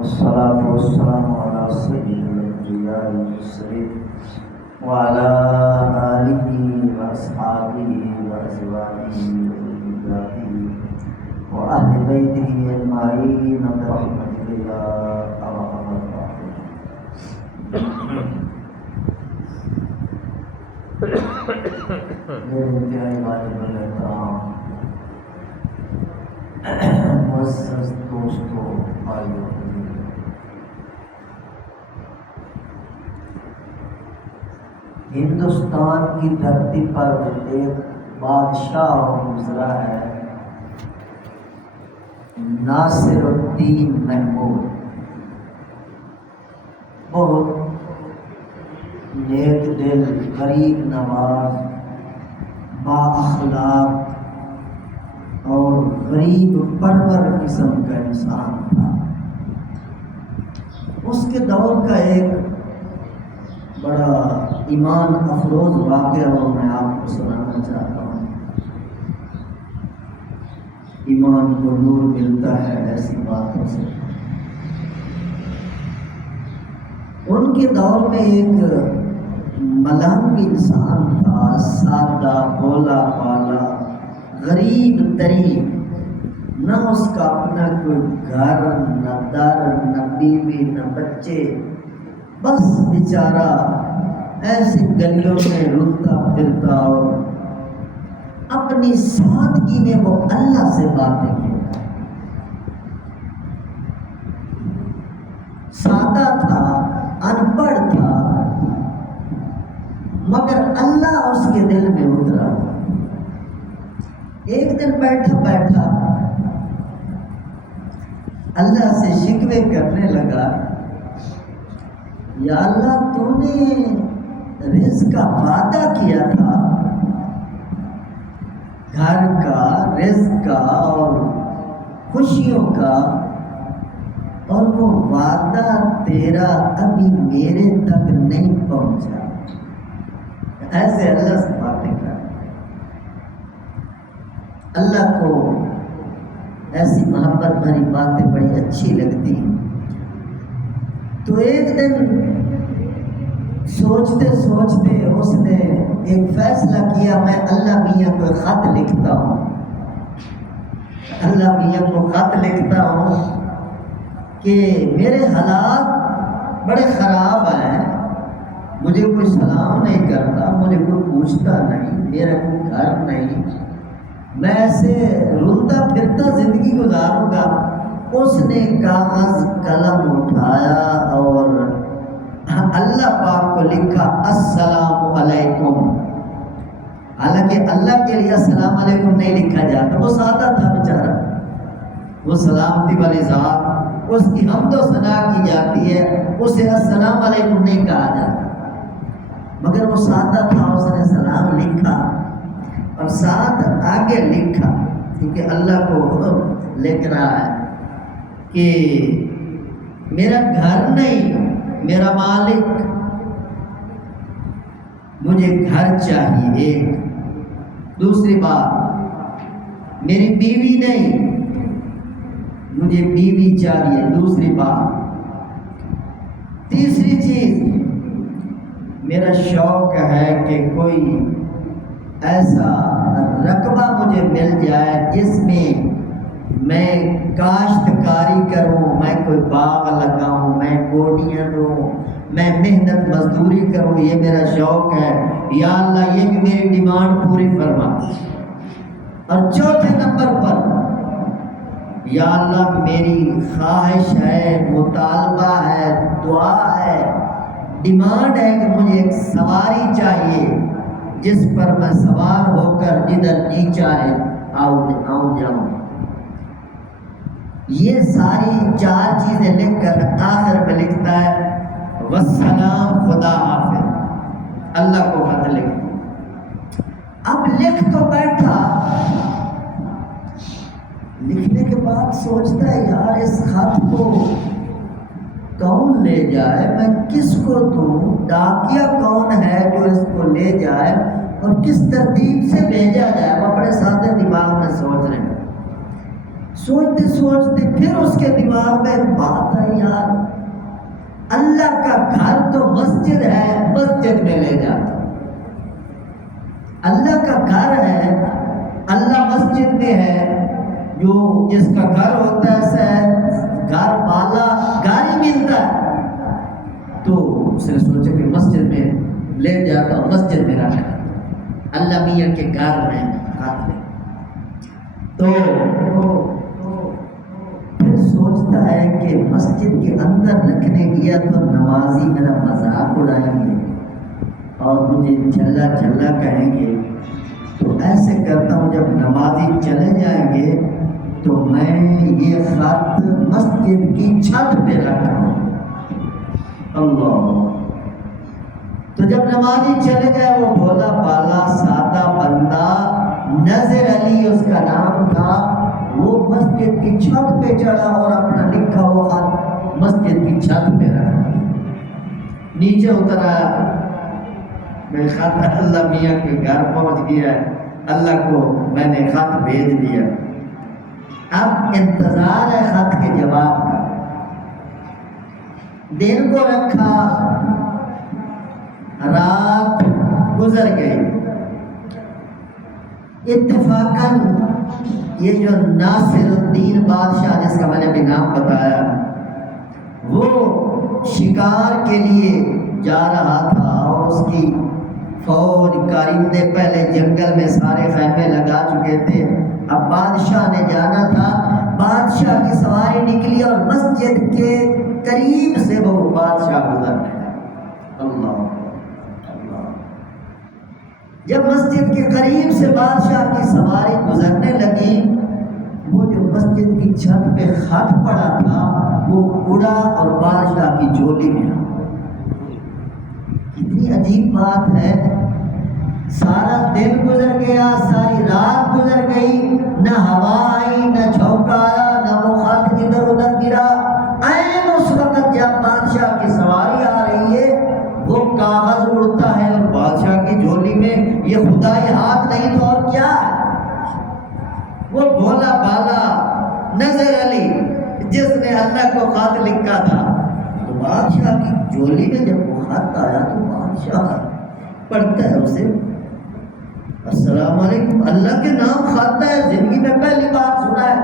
والصلاة والسلام على سيد الأنبياء والمرسلين وعلى آله وأصحابه وأزواجه وذرياته وأهل بيته أجمعين برحمتك يا أرحم الراحمين. میرے انتہائی واجب الاحترام معزز دوستوں بھائیوں، ہندوستان کی دھرتی پر ایک بادشاہ گزرا ہے، ناصر الدین محمود. بہت نیک دل، غریب نواز، با اخلاق اور غریب پرور قسم کا انسان تھا. اس کے دور کا ایک بڑا ایمان افروز واقعہ وہ میں آپ کو سنانا چاہتا ہوں. ایمان کو نور ملتا ہے ایسی باتوں سے. ان کے دور میں ایک ملنگ انسان تھا، سادہ بولا بالا، غریب ترین، نہ اس کا اپنا کوئی گھر، نہ در، نہ بیوی، نہ بچے. بس بیچارہ ایسے گلیوں میں رلتا پھرتا اور اپنی سادگی میں وہ اللہ سے باتیں کرتا. سادہ تھا، ان پڑھ تھا، مگر اللہ اس کے دل میں اترا. ایک دن بیٹھا بیٹھا اللہ سے شکوے کرنے لگا، یا اللہ تو نے رزق کا وعدہ کیا تھا، گھر کا، رزق کا اور خوشیوں کا، اور وہ وعدہ تیرا ابھی میرے تک نہیں پہنچا. ایسے اللہ سے باتیں کر. اللہ کو ایسی محبت بھری باتیں بڑی اچھی لگتی. تو ایک دن سوچتے سوچتے اس نے ایک فیصلہ کیا، میں اللہ میاں کو خط لکھتا ہوں. اللہ میاں کو خط لکھتا ہوں کہ میرے حالات بڑے خراب ہیں، مجھے کوئی سلام نہیں کرتا، مجھے کوئی پوچھتا نہیں، میرا کوئی گھر نہیں، میں ایسے رلتا پھرتا زندگی گزاروں گا. اس نے کاغذ قلم اٹھایا اور اللہ پاک کو لکھا السلام علیکم. حالانکہ اللہ کے لیے السلام علیکم نہیں لکھا جاتا، وہ سادہ تھا بیچارہ، وہ سلامتی والی ذات، اس کی حمد و ثنا کی جاتی ہے، اسے السلام علیکم نہیں کہا جاتا. مگر وہ سادہ تھا، اس نے سلام لکھا اور ساتھ آگے لکھا، کیونکہ اللہ کو لکھ رہا ہے کہ میرا گھر نہیں، میرا مالک، مجھے گھر چاہیے. ایک دوسری بات، میری بیوی نہیں، مجھے بیوی چاہیے. دوسری بات، تیسری چیز، میرا شوق ہے کہ کوئی ایسا رقبہ مجھے مل جائے جس میں میں کاشتکاری کروں، میں کوئی باغ لگاؤں، میں گوڈیاں دوں، میں محنت مزدوری کروں، یہ میرا شوق ہے. یا اللہ یہ بھی میری ڈیمانڈ پوری فرما. اور چوتھے نمبر پر، یا اللہ میری خواہش ہے، مطالبہ ہے، دعا ہے، ڈیمانڈ ہے کہ مجھے ایک سواری چاہیے جس پر میں سوار ہو کر جدھر جی چاہے آؤں جاؤں. یہ ساری چار چیزیں لکھ کر آخر میں لکھتا ہے والسلام، خدا حافظ. اللہ کو خط لکھ. اب لکھ تو بیٹھا، لکھنے کے بعد سوچتا ہے یار اس خط کو کون لے جائے، میں کس کو دوں، ڈاکیا کون ہے جو اس کو لے جائے اور کس ترتیب سے بھیجا جائے. وہ اپنے ساتھ دماغ میں سوچ رہے ہیں. سوچتے سوچتے پھر اس کے دماغ میں ایک بات آئی، یار اللہ کا گھر تو مسجد ہے، مسجد میں لے جاتا ہوں۔ اللہ کا گھر ہے، اللہ مسجد میں ہے، جو جس کا گھر ہوتا ہے ایسا گھر والا گھر ہی ملتا ہے، تو اس نے سوچا کہ مسجد میں لے جاتا ہوں، مسجد میں رکھا اللہ میاں کے گھر میں ہاتھ میں۔ تو پھر سوچتا ہے کہ مسجد کے اندر رکھنے گیا تو نمازی میرا مذاق اڑائیں گے اور مجھے جھلا جھلا کہیں گے، تو ایسے کرتا ہوں جب نمازی چلے جائیں گے تو میں یہ خط مسجد کی چھت پہ رکھا ہوں۔ اللہ، تو جب نمازی چلے گئے، وہ بھولا بالا سادہ بندہ نظر علی اس کا نام تھا، وہ مسجد کی چھت پہ چڑھا اور اپنا لکھا ہوا خط مسجد کی چھت پہ رکھا، نیچے اترا، میرے خط اللہ میاں کے گھر پہنچ گیا ہے، اللہ کو میں نے خط بھیج دیا۔ اب انتظار ہے خط کے جواب کا، دن کو رکھا، رات گزر گئی، اتفاقاً یہ جو ناصر الدین بادشاہ جس کا میں نے بھی نام بتایا، وہ شکار کے لیے جا رہا تھا اور اس کی فوج کارندے پہلے جنگل میں سارے خیمے لگا چکے تھے، اب بادشاہ نے جانا تھا، بادشاہ کی سواری نکلی اور مسجد کے قریب سے وہ بادشاہ گزر گیا۔ اللہ اللہ، جب مسجد کے قریب سے بادشاہ کی سواری گزرنے لگی، وہ جو مسجد کی چھت پہ خط پڑا تھا وہ اڑا اور بادشاہ کی جھولی میں آ۔ کتنی عجیب بات ہے، سارا دن گزر گیا، ساری رات گزر گئی، نہ ہوا آئی، نہ جھونکا آیا، نہ وہ خط ادھر ادھر گرا، عین اس وقت جب بادشاہ کی سواری آ رہی ہے وہ کاغذ اڑتا ہے اور بادشاہ کی جھولی میں، یہ خدائی ہاتھ نہیں تو اور کیا ہے؟ وہ بھولا بالا نظر علی جس نے اللہ کو خط لکھا تھا، تو بادشاہ کی جھولی میں جب وہ خط آیا تو بادشاہ پڑھتا ہے اسے، السلام علیکم، اللہ کے نام خط ہے، زندگی میں پہلی بار سنا ہے،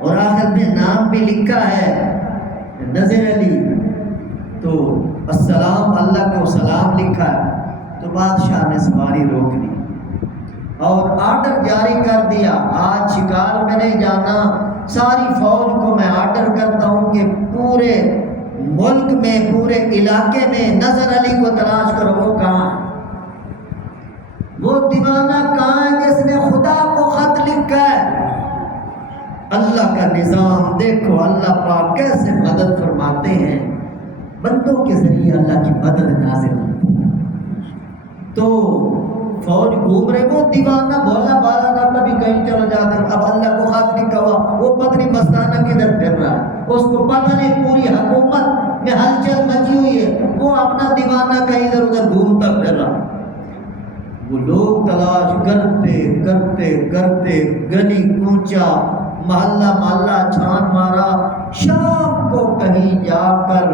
اور آخر میں نام بھی لکھا ہے نظر علی، تو السلام، اللہ کو سلام لکھا ہے۔ تو بادشاہ نے سواری روک دی اور آرڈر جاری کر دیا، آج شکار میں نہیں جانا، ساری فوج کو میں آرڈر کرتا ہوں کہ پورے ملک میں، پورے علاقے میں نظر علی کو تلاش کرو، وہ کہاں ہے، وہ دیوانہ کہاں ہے جس نے خدا کو خط لکھا ہے۔ اللہ کا نظام دیکھو، اللہ پاک کیسے مدد فرماتے ہیں، بندوں کے ذریعے اللہ کی مدد نازل ہوتی ہے۔ تو فوج گھوم رہے، وہ دیوانہ بھولا بالا تھا، کبھی کہیں چلا جاتا، اب اللہ کو خط لکھا ہوا، وہ پتنی مستانہ کدھر پھر رہا ہے، اس کو پتہ نہیں پوری حکومت میں ہلچل مچی ہوئی ہے، وہ اپنا دیوانہ کہیں ادھر ادھر گھومتا پھر رہا۔ وہ لوگ تلاش کرتے کرتے کرتے گلی کوچا محلہ محلہ چھان مارا، شام کو کہیں جا کر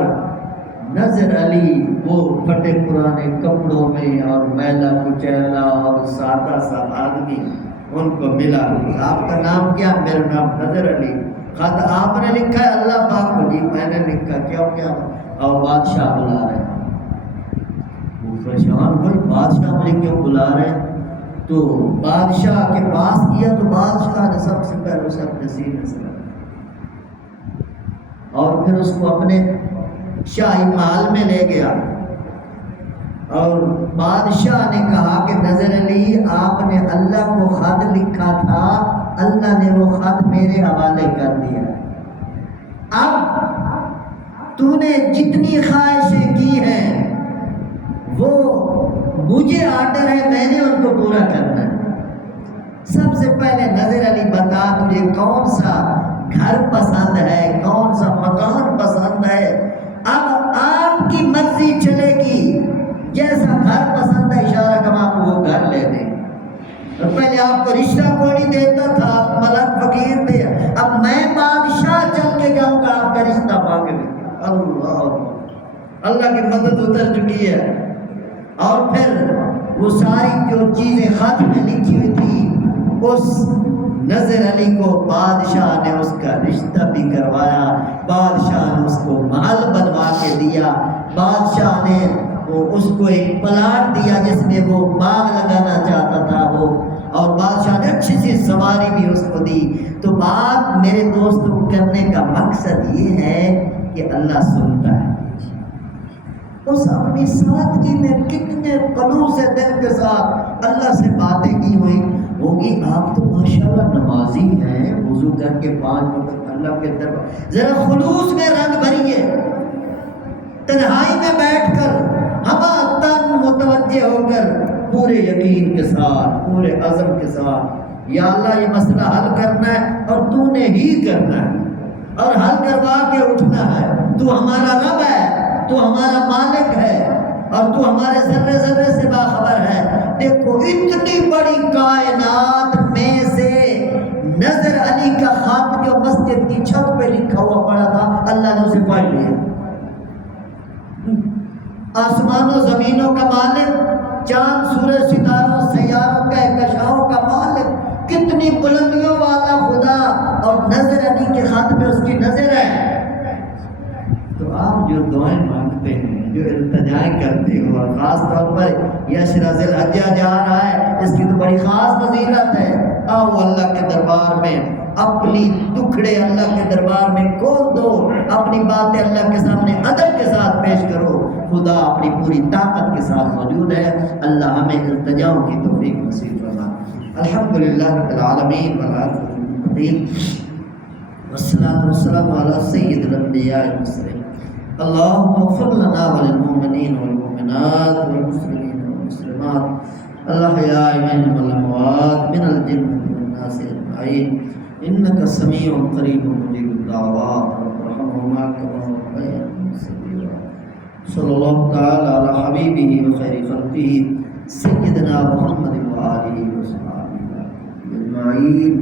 نظر علی وہ پھٹے پرانے کپڑوں میں اور میلا کچیلا اور سادہ سا آدمی ان کو ملا، آپ کا نام کیا؟ میرا نام نظر علی، خط آپ نے لکھا ہے؟ اللہ پاک کو، جی میں نے لکھا، کیا؟ اور بادشاہ بلا رہے ہیں، وہ پریشان ہوئے، بادشاہ مجھے کیوں بلا رہے ہیں؟ تو بادشاہ کے پاس کیا تو بادشاہ نے سب سے پہلے اسے اپنے سینے سے لگا اور پھر اس کو اپنے شاہی محل میں لے گیا، اور بادشاہ نے کہا کہ نظر علی، آپ نے اللہ کو خط لکھا تھا، اللہ نے وہ خط میرے حوالے کر دیا، اب تو نے جتنی خواہشیں کی ہیں وہ مجھے آرڈر ہے، میں نے ان کو پورا کرنا ہے۔ سب سے پہلے نظر علی بتا، تجھے کون سا گھر پسند ہے، کون سا مکان پسند ہے، اب آپ کی مرضی چلے گی، جیسا گھر پسند ہے اشارہ کم آپ کو وہ گھر لے دیں۔ اور پہلے آپ کو رشتہ کوئی نہیں دیتا تھا، آپ ملک فقیر تھے، اب جاؤں گا آپ کا رشتہ پا کے اللہ کی مدد اتر چکی ہے. اور پھر وہ ساری جو چیزیں خط میں لکھی ہوئی تھی اس نظر علی کو بادشاہ نے اس کا رشتہ بھی کروایا. بادشاہ نے اس کو محل بنوا کے دیا. بادشاہ نے اس کو ایک پلاٹ دیا جس میں وہ باغ لگانا چاہتا تھا وہ، اور بادشاہ نے اچھی سی سواری بھی اس کو دی. تو بات میرے دوستوں کرنے کا مقصد یہ ہے کہ اللہ سنتا ہے. اس اپنی سادگی میں کتنے خلوص دل کے ساتھ اللہ سے باتیں کی ہوئی ہوگی. آپ تو ماشاءاللہ نمازی ہیں، وضو کر کے 5 وقت اللہ کے دربار، ذرا خلوص میں رنگ بھریے. تنہائی میں بیٹھ کر ہما تن متوجہ ہو کر پورے یقین کے ساتھ، پورے عزم کے ساتھ، یا اللہ یہ مسئلہ حل کرنا ہے اور تو نے ہی کرنا ہے اور حل کروا کے اٹھنا ہے. تو ہمارا رب ہے، تو ہمارا مالک ہے، اور تو ہمارے ذرے ذرے سے باخبر ہے. دیکھو اتنی بڑی کائنات میں سے نظر علی کا خط جو مسجد کی چھت پہ لکھا ہوا پڑا تھا، اللہ نے اسے پڑھ لیا. آسمان و زمینوں کا مالک، چاند سورج ستاروں سیاروں کا کہکشاؤں کا مالک، کتنی بلندیوں والا خدا، اور نظر علی کے خط پہ اس کی نظر ہے. تو آپ جو دعائیں مانگتے ہیں، جو التجائیں کرتے ہو، خاص طور پر یہ اشرا ذی الحجہ جا رہا ہے، اس کی تو بڑی خاص فضیلت ہے. آؤ اللہ کے دربار میں اپنی دکھڑے اللہ کے دربار میں کھول دو، اپنی باتیں اللہ کے سامنے ادب کے ساتھ پیش کرو. خدا اپنی پوری طاقت کے ساتھ موجود ہے. اللہ ہمیں التجاؤں کی توفیق نصیب فرما. الحمدللہ رب العالمین والصلاة والسلام علی سید الانبیاء والمرسلین. اللہم اغفر لنا وللمؤمنین والمؤمنات والمسلمین والمسلمات الاحیاء منهم والاموات من الجنة والناس اجمعین. انک سمیع قریب مجیب الدعوات ارحمهما كما ربياني صغيرا. صلی اللہ تعالی علی حبیبہ وخیر خلقہ سیدنا محمد وآلہ وصحبہ اجمعین.